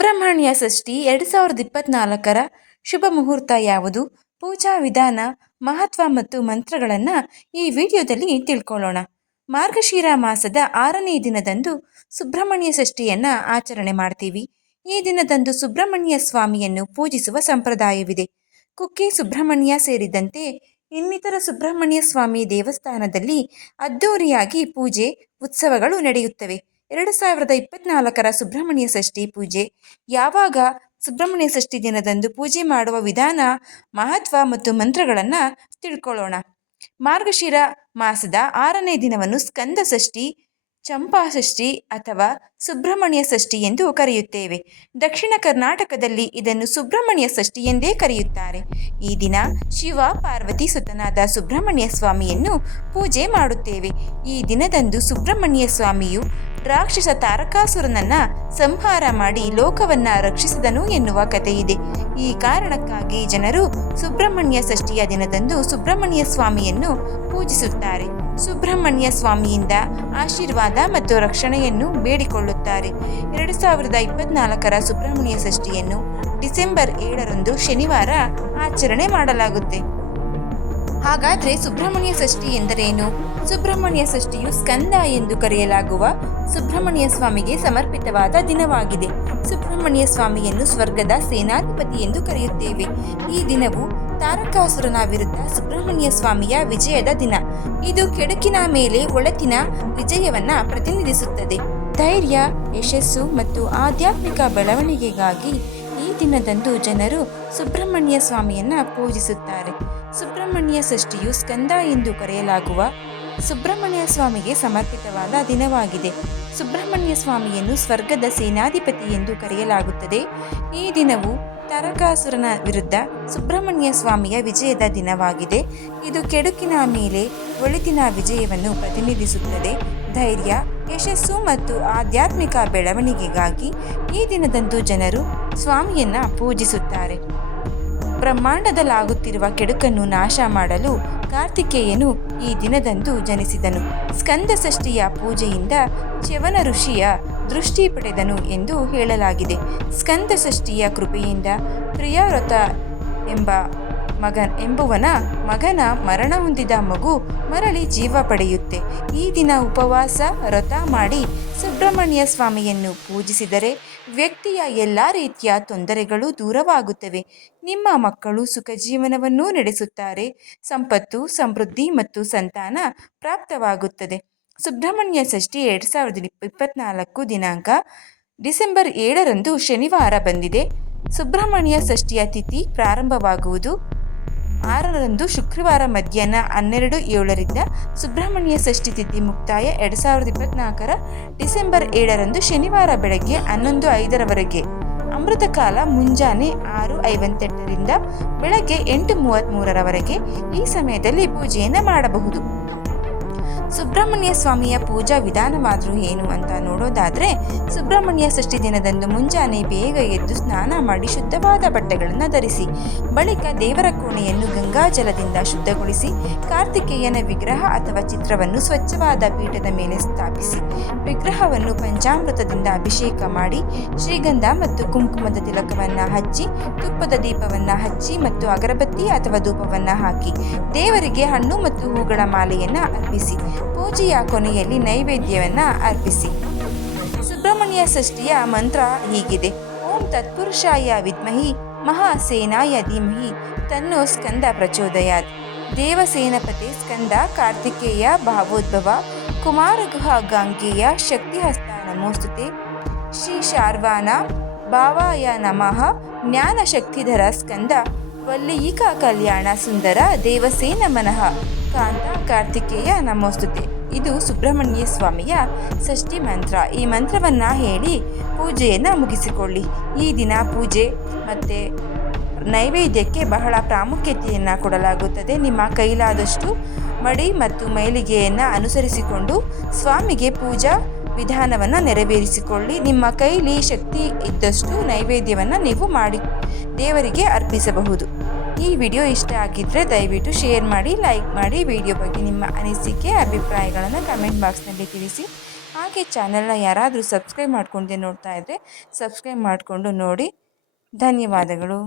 ಸುಬ್ರಹ್ಮಣ್ಯ ಷಷ್ಠಿ ಎರಡು ಸಾವಿರದ ಇಪ್ಪತ್ನಾಲ್ಕರ ಶುಭ ಮುಹೂರ್ತ ಯಾವುದು? ಪೂಜಾ ವಿಧಾನ, ಮಹತ್ವ ಮತ್ತು ಮಂತ್ರಗಳನ್ನು ಈ ವಿಡಿಯೋದಲ್ಲಿ ತಿಳ್ಕೊಳ್ಳೋಣ. ಮಾರ್ಗಶಿರ ಮಾಸದ ಆರನೇ ದಿನದಂದು ಸುಬ್ರಹ್ಮಣ್ಯ ಷಷ್ಠಿಯನ್ನು ಆಚರಣೆ ಮಾಡ್ತೀವಿ. ಈ ದಿನದಂದು ಸುಬ್ರಹ್ಮಣ್ಯ ಸ್ವಾಮಿಯನ್ನು ಪೂಜಿಸುವ ಸಂಪ್ರದಾಯವಿದೆ. ಕುಕ್ಕೆ ಸುಬ್ರಹ್ಮಣ್ಯ ಸೇರಿದಂತೆ ಇನ್ನಿತರ ಸುಬ್ರಹ್ಮಣ್ಯ ಸ್ವಾಮಿ ದೇವಸ್ಥಾನದಲ್ಲಿ ಅದ್ದೂರಿಯಾಗಿ ಪೂಜೆ, ಉತ್ಸವಗಳು ನಡೆಯುತ್ತವೆ. ಎರಡು ಸಾವಿರದ ಇಪ್ಪತ್ನಾಲ್ಕರ ಸುಬ್ರಹ್ಮಣ್ಯ ಷಷ್ಠಿ ಪೂಜೆ. ಯಾವಾಗ ಸುಬ್ರಹ್ಮಣ್ಯ ಷಷ್ಠಿ ದಿನದಂದು ಪೂಜೆ ಮಾಡುವ ವಿಧಾನ, ಮಹತ್ವ ಮತ್ತು ಮಂತ್ರಗಳನ್ನು ತಿಳ್ಕೊಳ್ಳೋಣ. ಮಾರ್ಗಶಿರ ಮಾಸದ ಆರನೇ ದಿನವನ್ನು ಸ್ಕಂದ ಷಷ್ಠಿ ಚಂಪಾ ಷಷ್ಠಿ ಅಥವಾ ಸುಬ್ರಹ್ಮಣ್ಯ ಷಷ್ಠಿ ಎಂದು ಕರೆಯುತ್ತೇವೆ. ದಕ್ಷಿಣ ಕರ್ನಾಟಕದಲ್ಲಿ ಇದನ್ನು ಸುಬ್ರಹ್ಮಣ್ಯ ಷಷ್ಠಿ ಎಂದೇ ಕರೆಯುತ್ತಾರೆ. ಈ ದಿನ ಶಿವ ಪಾರ್ವತಿ ಸುತನಾದ ಸುಬ್ರಹ್ಮಣ್ಯ ಸ್ವಾಮಿಯನ್ನು ಪೂಜೆ ಮಾಡುತ್ತೇವೆ. ಈ ದಿನದಂದು ಸುಬ್ರಹ್ಮಣ್ಯ ಸ್ವಾಮಿಯು ರಾಕ್ಷಸ ತಾರಕಾಸುರನನ್ನ ಸಂಹಾರ ಮಾಡಿ ಲೋಕವನ್ನ ರಕ್ಷಿಸಿದನು ಎನ್ನುವ ಕಥೆಯಿದೆ. ಈ ಕಾರಣಕ್ಕಾಗಿ ಜನರು ಸುಬ್ರಹ್ಮಣ್ಯ ಷಷ್ಠಿಯ ದಿನದಂದು ಸುಬ್ರಹ್ಮಣ್ಯ ಸ್ವಾಮಿಯನ್ನು ಪೂಜಿಸುತ್ತಾರೆ. ಸುಬ್ರಹ್ಮಣ್ಯ ಸ್ವಾಮಿಯಿಂದ ಆಶೀರ್ವಾದ ಮತ್ತು ರಕ್ಷಣೆಯನ್ನು ಬೇಡಿಕೊಳ್ಳುತ್ತಾರೆ. ಎರಡು ಸಾವಿರದ ಇಪ್ಪತ್ನಾಲ್ಕರ ಸುಬ್ರಹ್ಮಣ್ಯ ಷಷ್ಠಿಯನ್ನು ಡಿಸೆಂಬರ್ ಏಳರಂದು ಶನಿವಾರ ಆಚರಣೆ ಮಾಡಲಾಗುತ್ತೆ. ಹಾಗಾದ್ರೆ ಸುಬ್ರಹ್ಮಣ್ಯ ಷಷ್ಠಿ ಎಂದರೇನು? ಸುಬ್ರಹ್ಮಣ್ಯ ಷಷ್ಠಿಯು ಸ್ಕಂದ ಎಂದು ಕರೆಯಲಾಗುವ ಸುಬ್ರಹ್ಮಣ್ಯ ಸ್ವಾಮಿಗೆ ಸಮರ್ಪಿತವಾದ ದಿನವಾಗಿದೆ. ಸುಬ್ರಹ್ಮಣ್ಯ ಸ್ವಾಮಿಯನ್ನು ಸ್ವರ್ಗದ ಸೇನಾಧಿಪತಿ ಎಂದು ಕರೆಯುತ್ತೇವೆ. ಈ ದಿನವು ತಾರಕಾಸುರನ ವಿರುದ್ಧ ಸುಬ್ರಹ್ಮಣ್ಯ ಸ್ವಾಮಿಯ ವಿಜಯದ ದಿನ. ಇದು ಕೆಡುಕಿನ ಮೇಲೆ ಒಳತಿನ ವಿಜಯವನ್ನ ಪ್ರತಿನಿಧಿಸುತ್ತದೆ. ಧೈರ್ಯ, ಯಶಸ್ಸು ಮತ್ತು ಆಧ್ಯಾತ್ಮಿಕ ಬೆಳವಣಿಗೆಗಾಗಿ ಈ ದಿನದಂದು ಜನರು ಸುಬ್ರಹ್ಮಣ್ಯ ಸ್ವಾಮಿಯನ್ನ ಪೂಜಿಸುತ್ತಾರೆ. ಸುಬ್ರಹ್ಮಣ್ಯ ಷಷ್ಠಿಯು ಸ್ಕಂದ ಎಂದು ಕರೆಯಲಾಗುವ ಸುಬ್ರಹ್ಮಣ್ಯ ಸ್ವಾಮಿಗೆ ಸಮರ್ಪಿತವಾದ ದಿನವಾಗಿದೆ. ಸುಬ್ರಹ್ಮಣ್ಯ ಸ್ವಾಮಿಯನ್ನು ಸ್ವರ್ಗದ ಸೇನಾಧಿಪತಿ ಎಂದು ಕರೆಯಲಾಗುತ್ತದೆ. ಈ ದಿನವು ತಾರಕಾಸುರನ ವಿರುದ್ಧ ಸುಬ್ರಹ್ಮಣ್ಯ ಸ್ವಾಮಿಯ ವಿಜಯದ ದಿನವಾಗಿದೆ. ಇದು ಕೆಡುಕಿನ ಮೇಲೆ ಒಳಿತಿನ ವಿಜಯವನ್ನು ಪ್ರತಿನಿಧಿಸುತ್ತದೆ. ಧೈರ್ಯ, ಯಶಸ್ಸು ಮತ್ತು ಆಧ್ಯಾತ್ಮಿಕ ಬೆಳವಣಿಗೆಗಾಗಿ ಈ ದಿನದಂದು ಜನರು ಸ್ವಾಮಿಯನ್ನ ಪೂಜಿಸುತ್ತಾರೆ. ಬ್ರಹ್ಮಾಂಡದಲ್ಲಾಗುತ್ತಿರುವ ಕೆಡುಕನ್ನು ನಾಶ ಮಾಡಲು ಕಾರ್ತಿಕೇಯನು ಈ ದಿನದಂದು ಜನಿಸಿದನು. ಸ್ಕಂದ ಷಷ್ಠಿಯ ಪೂಜೆಯಿಂದ ಚ್ಯವನ ಋಷಿಯ ದೃಷ್ಟಿ ಪಡೆದನು ಎಂದು ಹೇಳಲಾಗಿದೆ. ಸ್ಕಂದ ಷಷ್ಠಿಯ ಕೃಪೆಯಿಂದ ಪ್ರಿಯಾವ್ರತ ಎಂಬ ಮಗ, ಎಂಬುವನ ಮಗನ ಮರಣ ಹೊಂದಿದ ಮಗು ಮರಳಿ ಜೀವ ಪಡೆಯುತ್ತೆ. ಈ ದಿನ ಉಪವಾಸ, ವ್ರತ ಮಾಡಿ ಸುಬ್ರಹ್ಮಣ್ಯ ಸ್ವಾಮಿಯನ್ನು ಪೂಜಿಸಿದರೆ ವ್ಯಕ್ತಿಯ ಎಲ್ಲ ರೀತಿಯ ತೊಂದರೆಗಳು ದೂರವಾಗುತ್ತವೆ. ನಿಮ್ಮ ಮಕ್ಕಳು ಸುಖ ಜೀವನವನ್ನೂ ನಡೆಸುತ್ತಾರೆ. ಸಂಪತ್ತು, ಸಮೃದ್ಧಿ ಮತ್ತು ಸಂತಾನ ಪ್ರಾಪ್ತವಾಗುತ್ತದೆ. ಸುಬ್ರಹ್ಮಣ್ಯ ಷಷ್ಠಿ ಎರಡು ಸಾವಿರದ ಇಪ್ಪತ್ನಾಲ್ಕು ದಿನಾಂಕ ಡಿಸೆಂಬರ್ ಏಳರಂದು ಶನಿವಾರ ಬಂದಿದೆ. ಸುಬ್ರಹ್ಮಣ್ಯ ಷಷ್ಠಿಯ ತಿಥಿ ಪ್ರಾರಂಭವಾಗುವುದು ಆರರಂದು ಶುಕ್ರವಾರ ಮಧ್ಯಾಹ್ನ ಹನ್ನೆರಡು ಏಳರಿಂದ ಸುಬ್ರಹ್ಮಣ್ಯ ಷಷ್ಠಿ ತಿಥಿ ಮುಕ್ತಾಯ ಎರಡು ಸಾವಿರದ ಇಪ್ಪತ್ನಾಲ್ಕರ ಡಿಸೆಂಬರ್ ಏಳರಂದು ಶನಿವಾರ ಬೆಳಗ್ಗೆ ಹನ್ನೊಂದು ಐದರವರೆಗೆ. ಅಮೃತ ಕಾಲ ಮುಂಜಾನೆ ಆರು ಐವತ್ತೆಂಟರಿಂದ ಬೆಳಗ್ಗೆ ಎಂಟು ಮೂವತ್ತ್ಮೂರರವರೆಗೆ ಈ ಸಮಯದಲ್ಲಿ ಪೂಜೆಯನ್ನು ಮಾಡಬಹುದು. ಸುಬ್ರಹ್ಮಣ್ಯ ಸ್ವಾಮಿಯ ಪೂಜಾ ವಿಧಾನವಾದರೂ ಏನು ಅಂತ ನೋಡೋದಾದರೆ, ಸುಬ್ರಹ್ಮಣ್ಯ ಷಷ್ಠಿ ದಿನದಂದು ಮುಂಜಾನೆ ಬೇಗ ಎದ್ದು ಸ್ನಾನ ಮಾಡಿ ಶುದ್ಧವಾದ ಬಟ್ಟೆಗಳನ್ನು ಧರಿಸಿ, ಬಳಿಕ ದೇವರ ಕೋಣೆಯನ್ನು ಗಂಗಾಜಲದಿಂದ ಶುದ್ಧಗೊಳಿಸಿ, ಕಾರ್ತಿಕೇಯನ ವಿಗ್ರಹ ಅಥವಾ ಚಿತ್ರವನ್ನು ಸ್ವಚ್ಛವಾದ ಪೀಠದ ಮೇಲೆ ಸ್ಥಾಪಿಸಿ, ವಿಗ್ರಹವನ್ನು ಪಂಚಾಮೃತದಿಂದ ಅಭಿಷೇಕ ಮಾಡಿ, ಶ್ರೀಗಂಧ ಮತ್ತು ಕುಂಕುಮದ ತಿಲಕವನ್ನು ಹಚ್ಚಿ, ತುಪ್ಪದ ದೀಪವನ್ನು ಹಚ್ಚಿ ಮತ್ತು ಅಗರಬತ್ತಿ ಅಥವಾ ಧೂಪವನ್ನು ಹಾಕಿ, ದೇವರಿಗೆ ಹಣ್ಣು ಮತ್ತು ಹೂಗಳ ಮಾಲೆಯನ್ನು ಅರ್ಪಿಸಿ ಪೂಜೆಯ ಕೊನೆಯಲ್ಲಿ ನೈವೇದ್ಯವನ್ನು ಅರ್ಪಿಸಿ. ಸುಬ್ರಹ್ಮಣ್ಯ ಷಷ್ಠಿಯ ಮಂತ್ರ ಹೀಗಿದೆ. ಓಂ ತತ್ಪುರುಷಾಯ ವಿದ್ಮಹಿ, ಮಹಾಸೇನಾಯ ಧೀಮಹಿ, ತನ್ನೋ ಸ್ಕಂದ ಪ್ರಚೋದಯಾತ್. ದೇವಸೇನಪತಿ ಸ್ಕಂದ ಕಾರ್ತಿಕೇಯ ಭಾವೋದ್ಭವ ಕುಮಾರಗುಹ ಗಾಂಗೇಯ ಶಕ್ತಿಹಸ್ತ ನಮೋಸ್ತುತೆ ಶ್ರೀ ಶಾರ್ವಾನ, ಭಾವಾಯ ನಮಃ, ಜ್ಞಾನಶಕ್ತಿಧರ ಸ್ಕಂದ ವಲ್ಲಿಯಿಕ ಕಲ್ಯಾಣ ಸುಂದರ ದೇವಸೇನ ಮನಃ. ಕಾಂತ, ಕಾರ್ತಿಕೇಯ, ನಮೋಸ್ತುತೆ. ಇದು ಸುಬ್ರಹ್ಮಣ್ಯ ಸ್ವಾಮಿಯ ಷಷ್ಠಿ ಮಂತ್ರ. ಈ ಮಂತ್ರವನ್ನು ಹೇಳಿ ಪೂಜೆಯನ್ನು ಮುಗಿಸಿಕೊಳ್ಳಿ. ಈ ದಿನ ಪೂಜೆ ಮತ್ತು ನೈವೇದ್ಯಕ್ಕೆ ಬಹಳ ಪ್ರಾಮುಖ್ಯತೆಯನ್ನು ಕೊಡಲಾಗುತ್ತದೆ. ನಿಮ್ಮ ಕೈಲಾದಷ್ಟು ಮಡಿ ಮತ್ತು ಮೈಲಿಗೆಯನ್ನು ಅನುಸರಿಸಿಕೊಂಡು ಸ್ವಾಮಿಗೆ ಪೂಜಾ ವಿಧಾನವನ್ನು ನೆರವೇರಿಸಿಕೊಳ್ಳಿ. ನಿಮ್ಮ ಕೈಲಿ ಶಕ್ತಿ ಇದ್ದಷ್ಟು ನೈವೇದ್ಯವನ್ನು ನೀವು ಮಾಡಿ ದೇವರಿಗೆ ಅರ್ಪಿಸಬಹುದು. ಈ ವಿಡಿಯೋ ಇಷ್ಟ ಆಗಿದ್ದರೆ ದಯವಿಟ್ಟು ಶೇರ್ ಮಾಡಿ, ಲೈಕ್ ಮಾಡಿ, ವಿಡಿಯೋ ಬಗ್ಗೆ ನಿಮ್ಮ ಅನಿಸಿಕೆ, ಅಭಿಪ್ರಾಯಗಳನ್ನು ಕಮೆಂಟ್ ಬಾಕ್ಸ್ನಲ್ಲಿ ತಿಳಿಸಿ. ಹಾಗೆ ಚಾನಲ್ನ ಯಾರಾದರೂ ಸಬ್ಸ್ಕ್ರೈಬ್ ಮಾಡ್ಕೊಂಡೆ ನೋಡ್ತಾ ಇದ್ದರೆ ಸಬ್ಸ್ಕ್ರೈಬ್ ಮಾಡಿಕೊಂಡು ನೋಡಿ. ಧನ್ಯವಾದಗಳು.